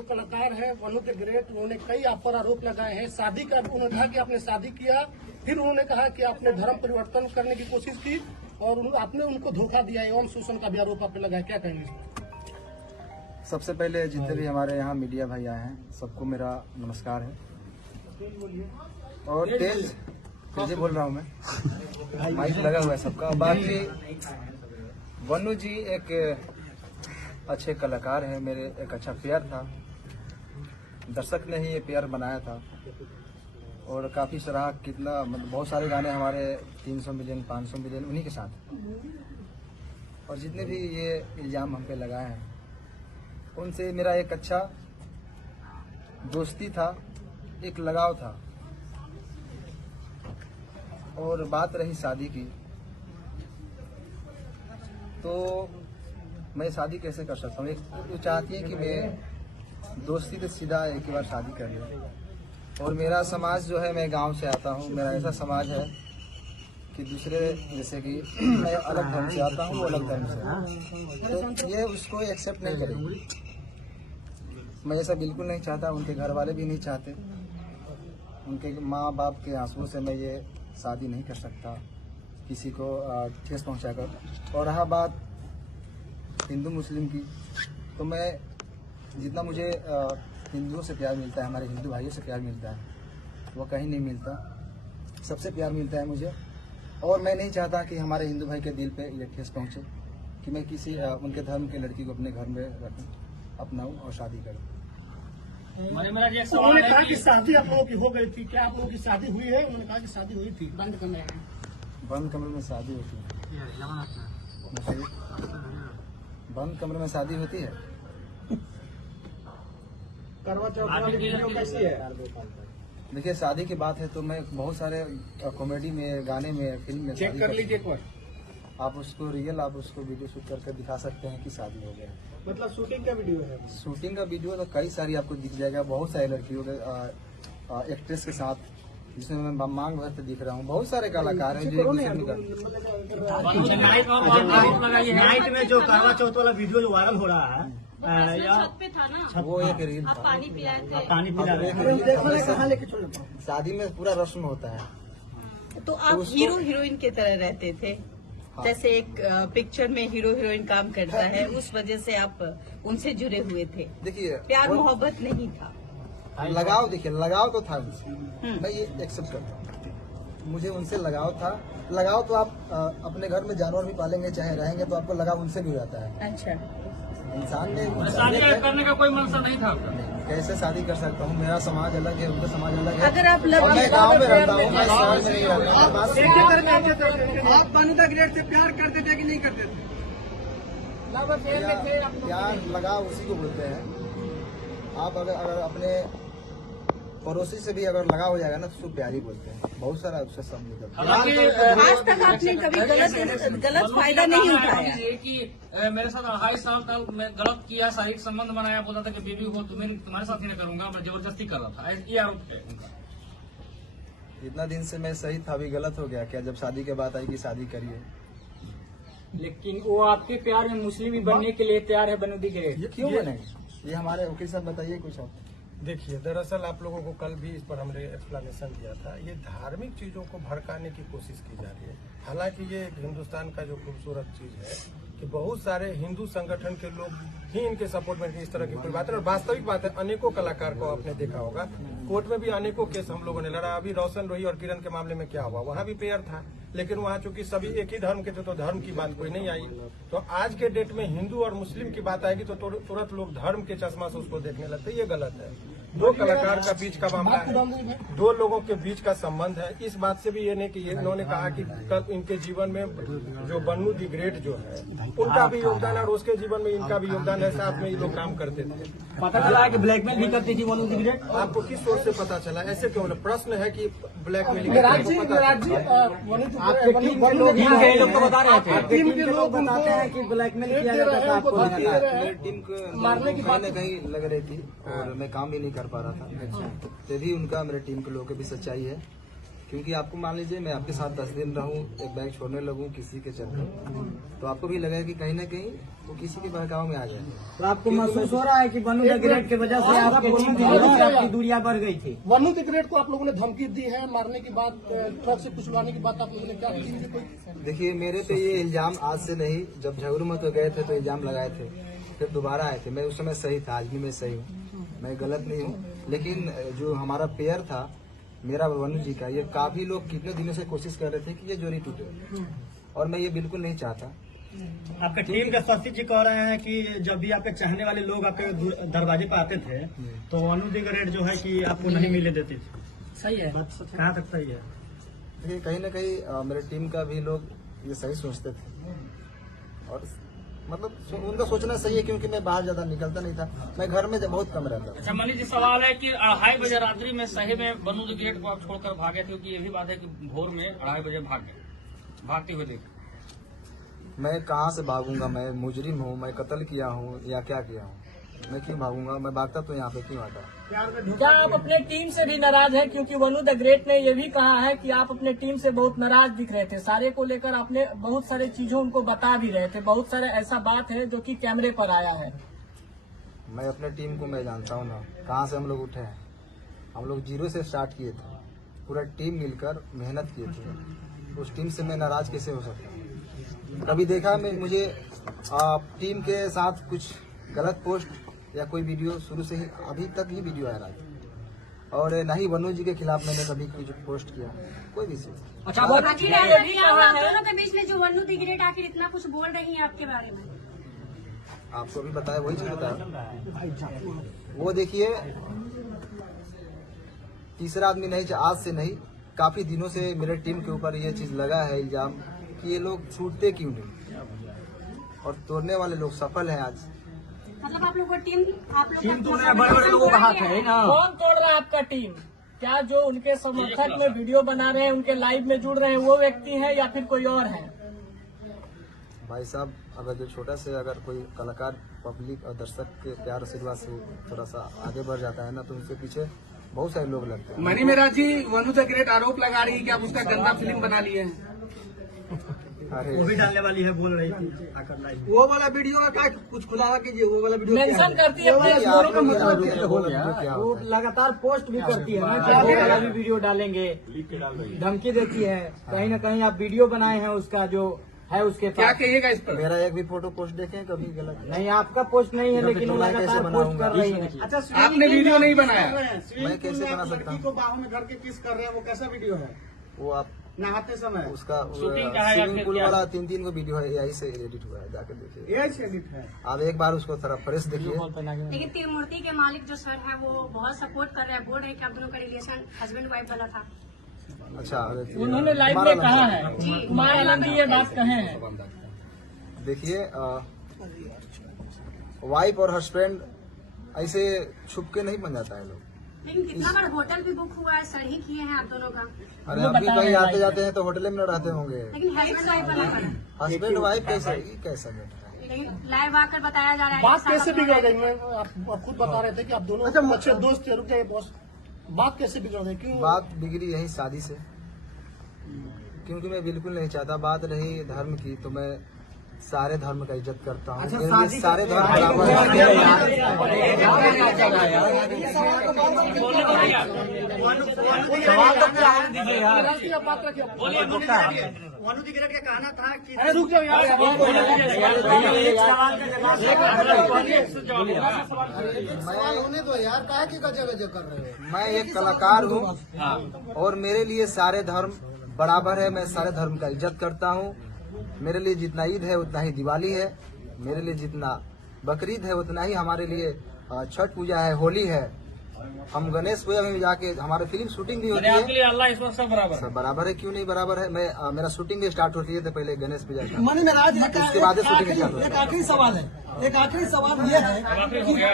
जो कलाकार है वनु के ग्रेट, उन्होंने कई आप पर आरोप लगाए हैं। शादी का उन्होंने कहा कि आपने शादी किया, फिर उन्होंने कहा कि आपने धर्म परिवर्तन करने की कोशिश की और आपने उनको धोखा दिया एवं शोषण का भी आरोप आप पे लगाया, क्या कहेंगे? सबसे पहले जितने भी हमारे यहाँ मीडिया भाई आए हैं सबको मेरा नमस्कार है। और तेज बोल रहा हूँ मैं, माइक लगा हुआ है सबका। बाकी वनु जी एक अच्छे कलाकार हैं, मेरे एक अच्छा प्यार था, दर्शक ने ही ये प्यार बनाया था और काफ़ी सराहा। कितना मतलब बहुत सारे गाने हमारे 300 मिलियन 500 मिलियन उन्हीं के साथ। और जितने भी ये इल्ज़ाम हम पे लगाए हैं उनसे मेरा एक अच्छा दोस्ती था, एक लगाव था। और बात रही शादी की, तो मैं शादी कैसे कर सकता हूँ? एक तो चाहती है कि मैं दोस्ती तो सीधा एक ही बार शादी कर लूँ। और मेरा समाज जो है, मैं गांव से आता हूँ, मेरा ऐसा समाज है कि दूसरे जैसे कि मैं अलग धर्म से आता हूँ, वो अलग धर्म से, तो ये उसको एक्सेप्ट नहीं करेगी। मैं ऐसा बिल्कुल नहीं चाहता, उनके घर वाले भी नहीं चाहते। उनके माँ बाप के आंसुओं से मैं ये शादी नहीं कर सकता किसी को ठेस पहुँचाकर। और रहा बात हिंदू मुस्लिम की, तो मैं जितना मुझे हिंदुओं से प्यार मिलता है, हमारे हिंदू भाइयों से प्यार मिलता है, वो कहीं नहीं मिलता। सबसे प्यार मिलता है मुझे। और मैं नहीं चाहता कि हमारे हिंदू भाई के दिल पे ये ठेस पहुँचे कि मैं किसी उनके धर्म के लड़की को अपने घर में रखूँ, अपनाऊँ और शादी करूँ। उन्होंने कहा कि शादी आप लोगों की हो गई थी, क्या आप लोगों की शादी हुई है? उन्होंने कहा कि शादी हुई थी बंद कमरे में शादी होती है। बंद कमरे में शादी होती है। करवा चौथ वाली वीडियो कैसी है? देखिए, शादी की बात है तो मैं बहुत सारे कॉमेडी में, गाने में, फिल्म में चेक कर लीजिए एक बार। आप उसको रियल आप उसको वीडियो शूट करके दिखा सकते हैं कि शादी हो गया। मतलब शूटिंग का वीडियो है? शूटिंग का वीडियो तो कई सारी आपको दिख जाएगा, बहुत सारी लड़कियों के एक्ट्रेस के साथ, जिसमें मैं मांग भर दिख रहा हूँ। बहुत सारे कलाकार हैं जो नाइट में जो करवा चौथ वाला वीडियो जो वायरल हो रहा है, छत पे था ना, वो एक रील आप पानी पिलाए थे, पानी पिला रहे। शादी में पूरा रस्म होता है। तो आप हीरो हीरोइन की तरह रहते थे। हाँ। जैसे एक पिक्चर में हीरो हीरोइन काम करता है, उस वजह से आप उनसे जुड़े हुए थे। देखिए, प्यार मोहब्बत नहीं था, लगाव। देखिए, लगाव तो था उनसे, मैं ये एक्सेप्ट करता हूँ। मुझे उनसे लगाव था। लगाव तो आप अपने घर में जानवर भी पालेंगे, चाहे रहेंगे, तो आपको लगाव उनसे भी रहता है। अच्छा, इंसान ने शादी करने का कोई मनसा नहीं था? कैसे शादी कर सकता हूँ? मेरा समाज अलग है, उनका समाज अलग है। अगर आप और मैं गाँव में रहता हूँ, मैं शहर में नहीं रहता। आप वनु द ग्रेट से प्यार करते थे कि नहीं करते थे? प्यार लगाव उसी को बोलते हैं। आप अगर अपने पड़ोसी से भी अगर लगा हो जाएगा ना, तो उसको प्यार ही बोलते हैं। बहुत सारा उससे सब निकलता है। आज तक आपने कभी गलत फायदा नहीं उठाया? कि मेरे साथ 2.5 साल तक मैं गलत किया, शारीरिक संबंध बनाया, बोलता था कि बेबी हो तुम्हारे साथ ही नहीं करूंगा, मैं जबरदस्ती कर रहा था, ये आरोप है उनका। इतना दिन से मैं सही था, अभी गलत हो गया क्या? जब शादी के बात आई कि शादी करिए। लेकिन वो आपके प्यार में मुस्लिम ही बनने के लिए तैयार है, वनु द ग्रेट। क्यों बनेंगे? ये हमारे वकील साहब बताइए कुछ आप। देखिए, दरअसल आप लोगों को कल भी इस पर हमने एक्सप्लेनेशन दिया था। ये धार्मिक चीजों को भड़काने की कोशिश की जा रही है। हालांकि ये एक हिंदुस्तान का जो खूबसूरत चीज है कि बहुत सारे हिंदू संगठन के लोग ही इनके सपोर्ट में इस तरह की कोई बात है। और वास्तविक बात है, अनेकों कलाकार को आपने देखा होगा, कोर्ट में भी अनेकों केस हम लोगों ने लड़ा। अभी रोशन रोही और किरण के मामले में क्या हुआ, वहाँ भी पेयर था, लेकिन वहाँ चूंकि सभी एक ही धर्म के थे तो धर्म की बात कोई नहीं आई। तो आज के डेट में हिंदू और मुस्लिम की बात आएगी तो तुरंत लोग धर्म के चश्मा से उसको देखने लगते। ये गलत है। दो कलाकार का बीच का मामला है, दो लोगों के बीच का संबंध है। इस बात से भी ये नहीं कि इन्होंने कहा कि कल इनके जीवन में जो वनु द ग्रेट जो है उनका भी योगदान और उसके जीवन में इनका भी योगदान है। साथ में ये लोग काम करते थे। पता चला है कि ब्लैकमेल भी करती थी वनु द ग्रेट। आपको किस सोच से पता चला? ऐसे क्यों? प्रश्न है कि ब्लैकमेलिंग। के लोग तो बता रहे थे, टीम के लोग बताते हैं कि ब्लैकमेल किया जाता था आपको। मेरी टीम को मारने की बात कहीं लग रही थी और मैं काम भी नहीं कर पा रहा था। ये भी उनका, मेरे टीम के लोगों की भी सच्चाई है क्योंकि आपको मान लीजिए मैं आपके साथ 10 दिन रहूं, एक बैग छोड़ने लगूं किसी के चलते, तो आपको भी लगेगा कि कहीं ना कहीं वो किसी के बहकाव में आ जाए। तो आपको महसूस हो रहा है कि वनु द ग्रेट की वजह से आपकी टीम की आपकी दूरियां बढ़ गई थी? वनु द ग्रेट को आप लोगों ने धमकी दी है, मारने की बात, ट्रक से कुचलवाने की बात आप लोगों ने क्या की है? कोई देखिए मेरे पे ये इल्जाम आज से नहीं, जब झगड़ू तो गए थे तो इल्जाम लगाए थे, फिर दोबारा आए थे। मैं उस समय सही था, आज भी मैं सही हूँ, मैं गलत नहीं हूँ। लेकिन जो हमारा पेयर था मेरा वनु जी का, ये काफी लोग कितने दिनों से कोशिश कर रहे थे कि ये जोड़ी टूटे, और मैं ये बिल्कुल नहीं चाहता। आपके टीम के सचिव जी कह रहे हैं कि जब भी आपके चाहने वाले लोग आपके दरवाजे पर आते थे तो वनु द ग्रेट जो है कि आपको नहीं मिले देते थे। सही है, कहाँ तक सही है? देखिए कहीं ना कहीं मेरे टीम का भी लोग ये सही सोचते थे, और मतलब उनका सोचना सही है, क्योंकि मैं बाहर ज्यादा निकलता नहीं था, मैं घर में बहुत कम रहता था। अच्छा मनीष जी, सवाल है कि 2:30 बजे रात्रि में सही में वनु द ग्रेट को आप छोड़कर भागे थे, क्योंकि ये भी बात है कि भोर में 2:30 बजे भागते हुए देखे। मैं कहाँ से भागूंगा? मैं मुजरिम हूँ, मैं कत्ल किया हूँ या क्या किया हूँ? मैं क्यों भागूंगा? मैं भागता तो यहाँ पे क्यों आता? क्या आप अपने टीम से भी नाराज हैं? क्योंकि वनु द ग्रेट ने ये भी कहा है कि आप अपने टीम से बहुत नाराज दिख रहे थे, सारे को लेकर आपने बहुत सारे चीजों उनको बता भी रहे थे, बहुत सारे ऐसा बात है जो कि कैमरे पर आया है। मैं अपने टीम को मैं जानता हूँ ना, कहाँ से हम लोग उठे हैं। हम लोग 0 से स्टार्ट किए थे, पूरा टीम मिलकर मेहनत किए थे। उस टीम से मैं नाराज कैसे हो सकता हूँ? कभी देखा मैं मुझे टीम के साथ कुछ गलत पोस्ट या कोई वीडियो? शुरू से ही अभी तक ही वीडियो आ रहा है, और न ही वनु जी के खिलाफ मैंने कभी कुछ पोस्ट किया, कोई भी चीज। अच्छा, आखिर आप दोनों के बीच में जो वनु द ग्रेट आखिर इतना कुछ बोल रही है आपके बारे में? आपको भी बताया, वही चीज बताया। वो देखिए, तीसरा आदमी नहीं, आज से नहीं, काफी दिनों से मेरे टीम के ऊपर ये चीज लगा है इल्जाम कि ये लोग छूटते क्यों नहीं, और तोड़ने वाले लोग सफल हैं आज। मतलब आप लोग को टीम बड़े बड़े लोगों का हाथ है ना? कौन तोड़ रहा है आपका टीम? क्या जो उनके समर्थक में वीडियो बना रहे हैं, उनके लाइव में जुड़ रहे हैं, वो व्यक्ति है या फिर कोई और है? भाई साहब, अगर जो छोटा से अगर कोई कलाकार पब्लिक और दर्शक के प्यार आशीर्वाद से थोड़ा सा आगे बढ़ जाता है ना, तो उसके पीछे बहुत सारे लोग लगते हैं। मनी मेरा जी, वनु द ग्रेट आरोप लगा रही है कि आप उसका गंदा फिल्म बना लिए हैं। अरे वो भी डालने वाली है, बोल रही थी आकर लाइव। वो वाला वीडियो का कुछ खुलासा कीजिए, वो वाला वीडियो मेंशन करती है अपने स्टोरी का मतलब क्या हो गया? वो लगातार पोस्ट भी करती है ना कि वो वाला भी वीडियो डालेंगे, धमकी देती है। कहीं ना कहीं आप वीडियो बनाए हैं उसका जो है उसके पास। क्या कहिएगा इस पर? मेरा एक भी फोटो पोस्ट देखें कभी गलत? नहीं, आपका पोस्ट नहीं है, लेकिन वो लगातार पोस्ट कर रही है। अच्छा, आपने वीडियो नहीं बनाया? मैं कैसे बना सकता हूँ? को बाहों में धर के किस कर रहे हैं, वो कैसा वीडियो है? वो आप नहाते समय उसका शूटिंग का है या स्विमिंग फिर पूल क्या? वाला 3 को वीडियो है, यही से एडिट हुआ है, जाकर देखिए। ये से एडिट है। आप एक बार उसको थोड़ा फ्रेश देखिए। लेकिन त्रिमूर्ति के मालिक जो सर है वो बहुत सपोर्ट कर रहे हैं, बोल रहे हैं कि आप दोनों का रिलेशन हस्बैंड वाइफ वाला था। अच्छा, उन्होंने लाइव में कहा है, कुमार आनंद जी ये बात कहे हैं। देखिए, वाइफ और हस्बैंड ऐसे छुप के नहीं बन जाता है लोग। लेकिन कितना बार होटल भी बुक हुआ है, सर ही किए हैं आप दोनों का। अरे अभी कहीं आते जाते हैं तो होटल में न रहते होंगे। लेकिन हस्बैंड वाइफ वाला है। हस्बैंड वाइफ कैसे, ये कैसा बैठा है? लेकिन लाइव आकर बताया जा रहा है बात कि कैसे साहब बिगड़ गई? मैं आप खुद बता रहे थे कि आप दोनों अच्छे दोस्त थे। रुक जाइए बॉस, बात कैसे बिगड़ गई? क्यों बात बिगड़ी यही शादी से, क्योंकि मैं बिल्कुल नहीं चाहता। बात रही धर्म की, तो मैं सारे धर्म का इज्जत करता हूँ। मेरे लिए सारे धर्म बराबर बात रखिए। वनु द ग्रेट का कहना था कि अरे रुक जाओ यार, होने दो यार, काहे की गजब कर रहे हो? मैं एक कलाकार हूँ और मेरे लिए सारे धर्म बराबर है। मैं सारे धर्म का इज्जत करता हूँ। मेरे लिए जितना ईद है उतना ही दिवाली है, मेरे लिए जितना बकरीद है उतना ही हमारे लिए छठ पूजा है, होली है। हम गणेश पूजा में जाके हमारे फिल्म शूटिंग भी होती है। आपके लिए अल्लाह ईश्वर सब बराबर है। सब बराबर है, क्यों नहीं बराबर है? मैं मेरा शूटिंग भी स्टार्ट होती है तो पहले गणेश पूजा का, मनी महाराज, उसके बाद शूटिंग स्टार्ट होती एक है। आखिरी सवाल है, एक आखिरी सवाल ये है आखिर हो गया।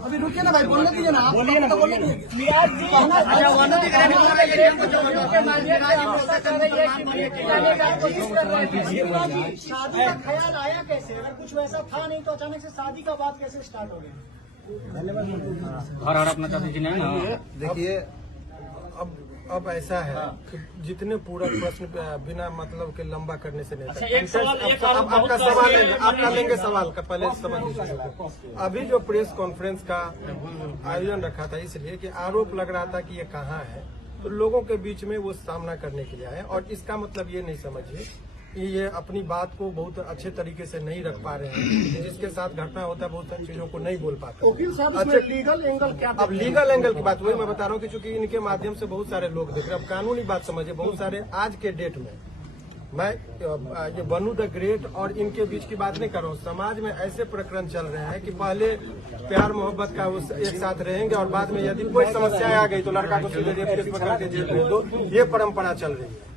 अभी रुकिए ना भाई, बोलने दीजिए ना। बोलिए ना, बोलिए। शादी का ख्याल आया कैसे? अगर कुछ वैसा था नहीं तो अचानक से शादी का बात कैसे स्टार्ट हो गया? हर अपना चाहती थी ना। देखिए, अब ऐसा है कि जितने पूरा प्रश्न बिना मतलब के लंबा करने से नहीं अच्छा, था। एक सवाल, एक अब और आपका बहुत सवाल सारे लेंगे, आपका लेंगे सवाल का पहले समझ लीजिए। अभी जो प्रेस कॉन्फ्रेंस का आयोजन रखा था इसलिए कि आरोप लग रहा था कि ये कहाँ है, तो लोगों के बीच में वो सामना करने के लिए आए। और इसका मतलब ये नहीं समझिए कि ये अपनी बात को बहुत अच्छे तरीके से नहीं रख पा रहे हैं। जिसके साथ घटना होता है बहुत सारी चीजों को नहीं बोल पाते। वकील साहब इसमें अच्छा, लीगल एंगल क्या अब लीगल एंगल की बात वही मैं बता रहा हूँ कि चूंकि इनके माध्यम से बहुत सारे लोग देख रहे हैं। अब कानूनी बात समझिए, बहुत सारे आज के डेट में मैं ये बनू द ग्रेट और इनके बीच की बात नहीं कर रहा हूँ। समाज में ऐसे प्रकरण चल रहे हैं कि पहले प्यार मोहब्बत का वो एक साथ रहेंगे और बाद में यदि कोई समस्या आ गई तो लड़का को सीधे रेप केस में करके जेल भेज दो। ये परंपरा चल रही है।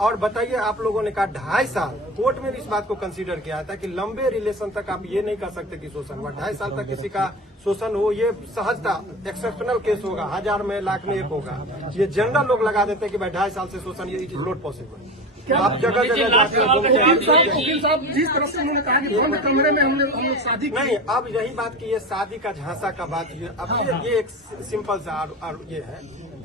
और बताइए, आप लोगों ने कहा 2.5 साल, कोर्ट में भी इस बात को कंसीडर किया था कि लंबे रिलेशन तक आप ये नहीं कर सकते कि शोषण हुआ। 2.5 साल तक किसी का शोषण हो, ये सहजता एक्सेप्शनल केस होगा, 1000 में लाख में 1 होगा। ये जनरल लोग लगा देते हैं कि भाई 2.5 साल से शोषण, ये इट इज नॉट पॉसिबल। आप जगह जगह जाके वकील साहब जिस तरह से उन्होंने कहा कि बंद कमरे में हम लोग शादी की। नहीं, अब यही बात की ये शादी का झांसा का बात अब ये एक सिंपल सा और ये है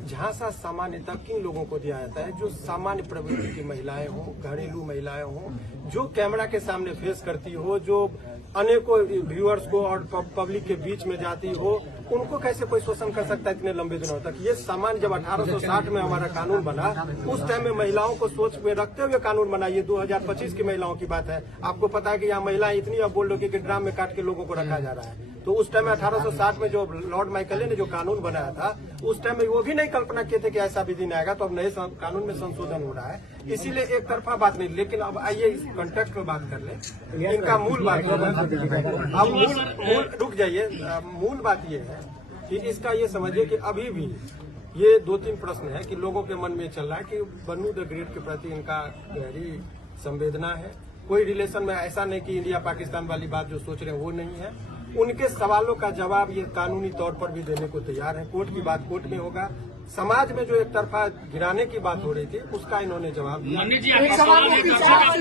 झांसा सामान्यतः किन लोगों को दिया जाता है? जो सामान्य प्रवृत्ति की महिलाएं हों, घरेलू महिलाएं हों, जो कैमरा के सामने फेस करती हो, जो अनेकों व्यूअर्स को और पब्लिक के बीच में जाती हो, उनको कैसे कोई शोषण कर सकता है इतने लंबे दिनों तक? ये सामान्य जब 1860 में हमारा कानून बना, उस टाइम में महिलाओं को सोच में रखते हुए कानून बना। ये 2025 की महिलाओं की बात है। आपको पता है कि यहाँ महिलाएं इतनी अब बोल रही कि ड्राम में काट के लोगों को रखा जा रहा है। तो उस टाइम में 1860 में जो लॉर्ड माइकले ने जो कानून बनाया था, उस टाइम में वो भी नहीं कल्पना किए थे कि ऐसा भी दिन आएगा। तो अब नए कानून में संशोधन हो रहा है, इसीलिए एक तरफा बात नहीं। लेकिन अब आइए इस कॉन्टेक्स्ट में बात कर ले। इनका मूल बात अब मूल रुक जाइए। मूल बात ये है कि इसका ये समझिए कि अभी भी ये 2-3 प्रश्न है कि लोगों के मन में चल रहा है कि बनू द ग्रेट के प्रति इनका गहरी संवेदना है। कोई रिलेशन में ऐसा नहीं कि इंडिया पाकिस्तान वाली बात जो सोच रहे हैं वो नहीं है। उनके सवालों का जवाब ये कानूनी तौर पर भी देने को तैयार है। कोर्ट की बात कोर्ट में होगा। समाज में जो एक तरफा गिराने की बात हो रही थी उसका इन्होंने जवाब दिया। एक सवाल वकील साहब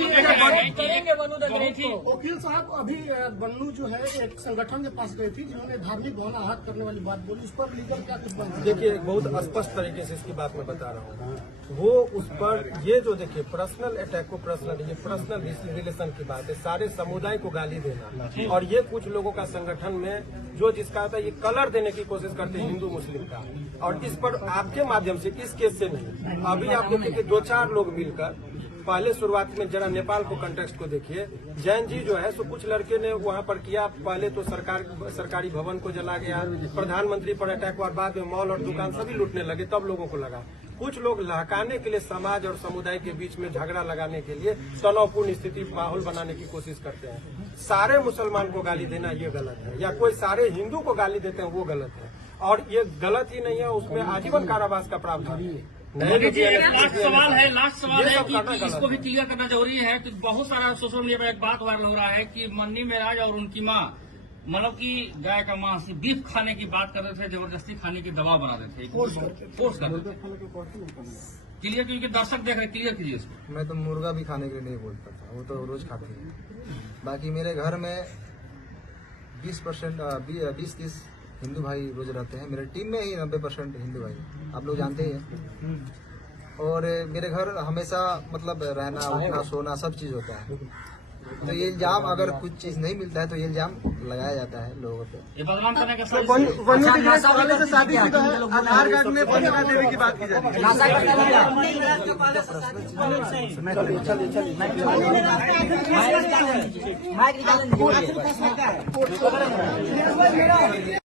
करेंगे बनू द ग्रेट को। वकील साहब अभी बन्नू जो है एक संगठन के पास गई थी जिन्होंने धार्मिक भावना आहत करने वाली बात बोली, उस पर लीगल क्या कुछ बनता है? देखिए, बहुत स्पष्ट तरीके से इसकी बात मैं बता रहा हूँ। वो उस पर ये जो देखिए पर्सनल अटैक को पर्सनल, ये पर्सनल रिलेशन की बात है। सारे समुदाय को गाली देना और ये कुछ लोगों का संगठन में जो जिसका होता है ये कलर देने की कोशिश करते हैं हिंदू मुस्लिम का। और इस पर आपके माध्यम से इस केस से नहीं, अभी आप देखिए कि 2-4 लोग मिलकर पहले शुरुआत में जरा नेपाल को कंटेक्स्ट को देखिए। जैन जी जो है सो कुछ लड़के ने वहां पर किया। पहले तो सरकारी भवन को जला गया, प्रधानमंत्री पर अटैक हुआ, बाद में मॉल और दुकान सभी लूटने लगे। तब लोगों को लगा कुछ लोग लहकाने के लिए समाज और समुदाय के बीच में झगड़ा लगाने के लिए तनावपूर्ण स्थिति माहौल बनाने की कोशिश करते हैं। सारे मुसलमान को गाली देना ये गलत है, या कोई सारे हिंदू को गाली देते हैं वो गलत है। और ये गलत ही नहीं है, उसमें आजीवन कारावास का प्रावधान है। लास्ट सवाल है कि इसको भी क्लियर करना जरूरी है कि बहुत सारा सोशल मीडिया पर एक बात वायरल हो रहा है कि मन्नी मेराज और उनकी माँ मतलब कि गाय का मांस बीफ खाने की बात कर रहे थे, जबरदस्ती खाने की दबाव बना रहे थे, फोर्स कर रहे थे। क्लियर क्योंकि दर्शक देख रहे, क्लियर कीजिए इसको। मैं तो मुर्गा भी खाने के लिए नहीं बोलता था, वो तो रोज खाते हैं। बाकी मेरे घर में 20-30 हिंदू भाई रोज रहते हैं। मेरे टीम में ही 90% हिंदू भाई, आप लोग जानते ही हैं। और मेरे घर हमेशा मतलब रहना उठना सोना सब चीज होता है। तो ये इल्जाम अगर कुछ चीज नहीं मिलता है तो ये इल्जाम लगाया जाता है लोगों पे। ये बदनाम करने का शादी आधार कार्ड में बंधना देने की बात की जाती है।